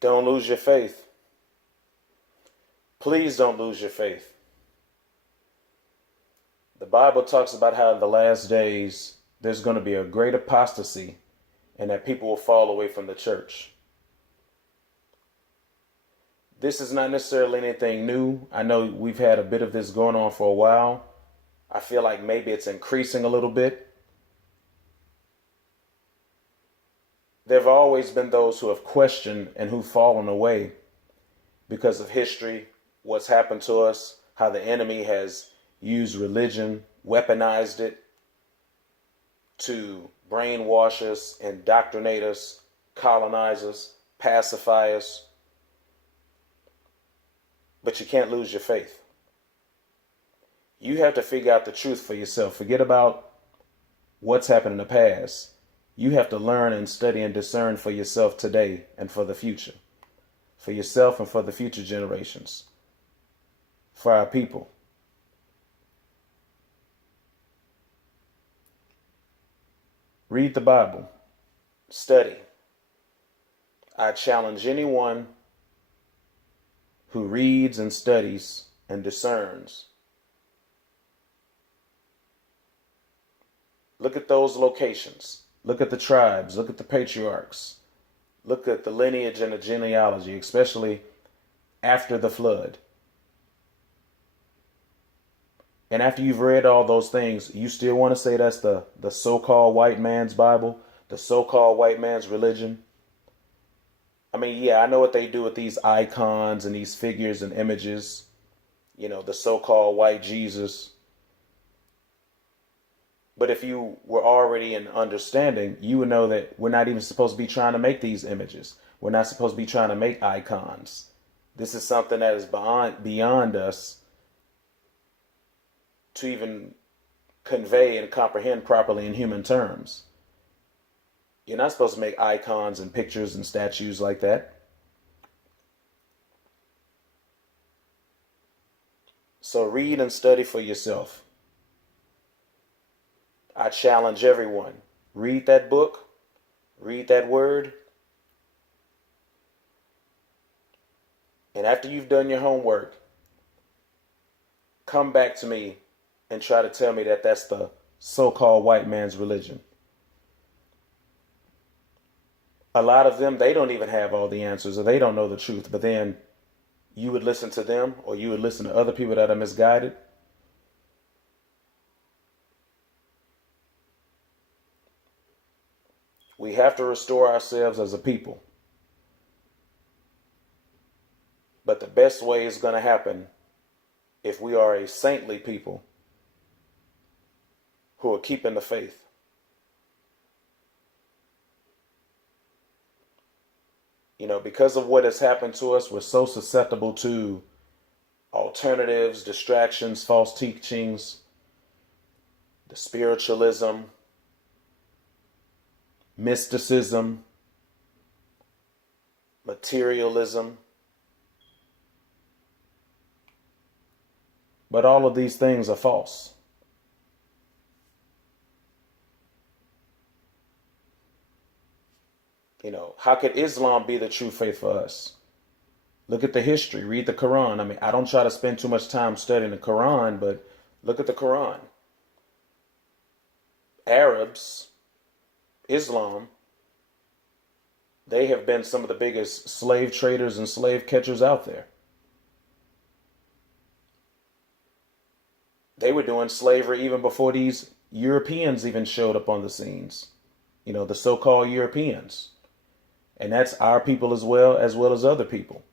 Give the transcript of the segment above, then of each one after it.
Don't lose your faith. Please don't lose your faith. The Bible talks about how in the last days there's going to be a great apostasy and that people will fall away from the church. This is not necessarily anything new. I know we've had a bit of this going on for a while. I feel like maybe it's increasing a little bit. There have always been those who have questioned and who've fallen away because of history, what's happened to us, how the enemy has used religion, weaponized it to brainwash us, indoctrinate us, colonize us, pacify us. But you can't lose your faith. You have to figure out the truth for yourself. Forget about what's happened in the past. You have to learn and study and discern for yourself today and for the future. For yourself and for the future generations. For our people. Read the Bible. Study. I challenge anyone who reads and studies and discerns. Look at those locations. Look at the tribes. Look at the patriarchs. Look at the lineage and the genealogy, especially after the flood. And after you've read all those things, you still want to say that's the so-called white man's Bible, the so-called white man's religion? I mean, yeah, I know what they do with these icons and these figures and images. You know, the so-called white Jesus. But if you were already in understanding, you would know that we're not even supposed to be trying to make these images. We're not supposed to be trying to make icons. This is something that is beyond us to even convey and comprehend properly in human terms. You're not supposed to make icons and pictures and statues like that. So read and study for yourself. I challenge everyone. Read that book. Read that word. And after you've done your homework, come back to me and try to tell me that that's the so-called white man's religion. A lot of them, they don't even have all the answers or they don't know the truth. But then you would listen to them or you would listen to other people that are misguided. We have to restore ourselves as a people. But the best way is going to happen if we are a saintly people who are keeping the faith. You know, because of what has happened to us, we're so susceptible to alternatives, distractions, false teachings, the spiritualism, mysticism, materialism. But all of these things are false. You know, how could Islam be the true faith for us? Look at the history. Read the Quran. I mean, I don't try to spend too much time studying the Quran, but look at the Quran. Arabs, Islam, they have been some of the biggest slave traders and slave catchers out there. They were doing slavery even before these Europeans even showed up on the scenes. You know, the so-called Europeans. And that's our people as well as other people.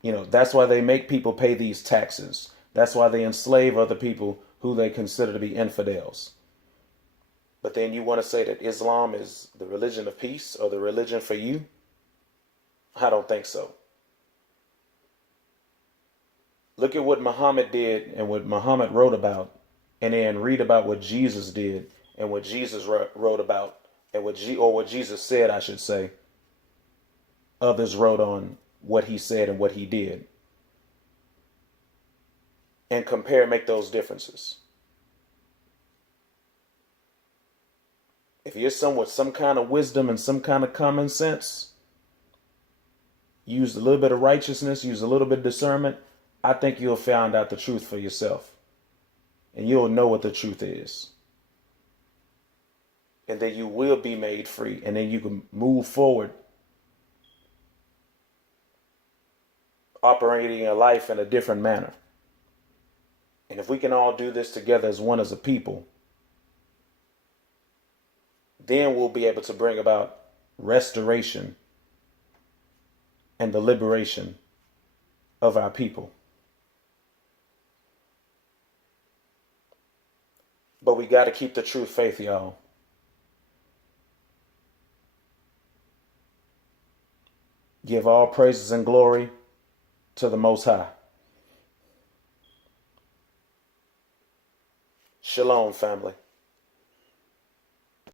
You know, that's why they make people pay these taxes. That's why they enslave other people who they consider to be infidels. But then you want to say that Islam is the religion of peace or the religion for you? I don't think so. Look at what Muhammad did and what Muhammad wrote about, and then read about what Jesus did and what Jesus wrote about, and what Jesus said, I should say. Others wrote on what he said and what he did. And compare, make those differences. If you're someone with some kind of wisdom and some kind of common sense, use a little bit of righteousness, use a little bit of discernment, I think you'll find out the truth for yourself. And you'll know what the truth is. And then you will be made free. And then you can move forward, operating your life in a different manner. And if we can all do this together as one, as a people, then we'll be able to bring about restoration and the liberation of our people. But we got to keep the true faith, y'all. Give all praises and glory to the Most High. Shalom, family.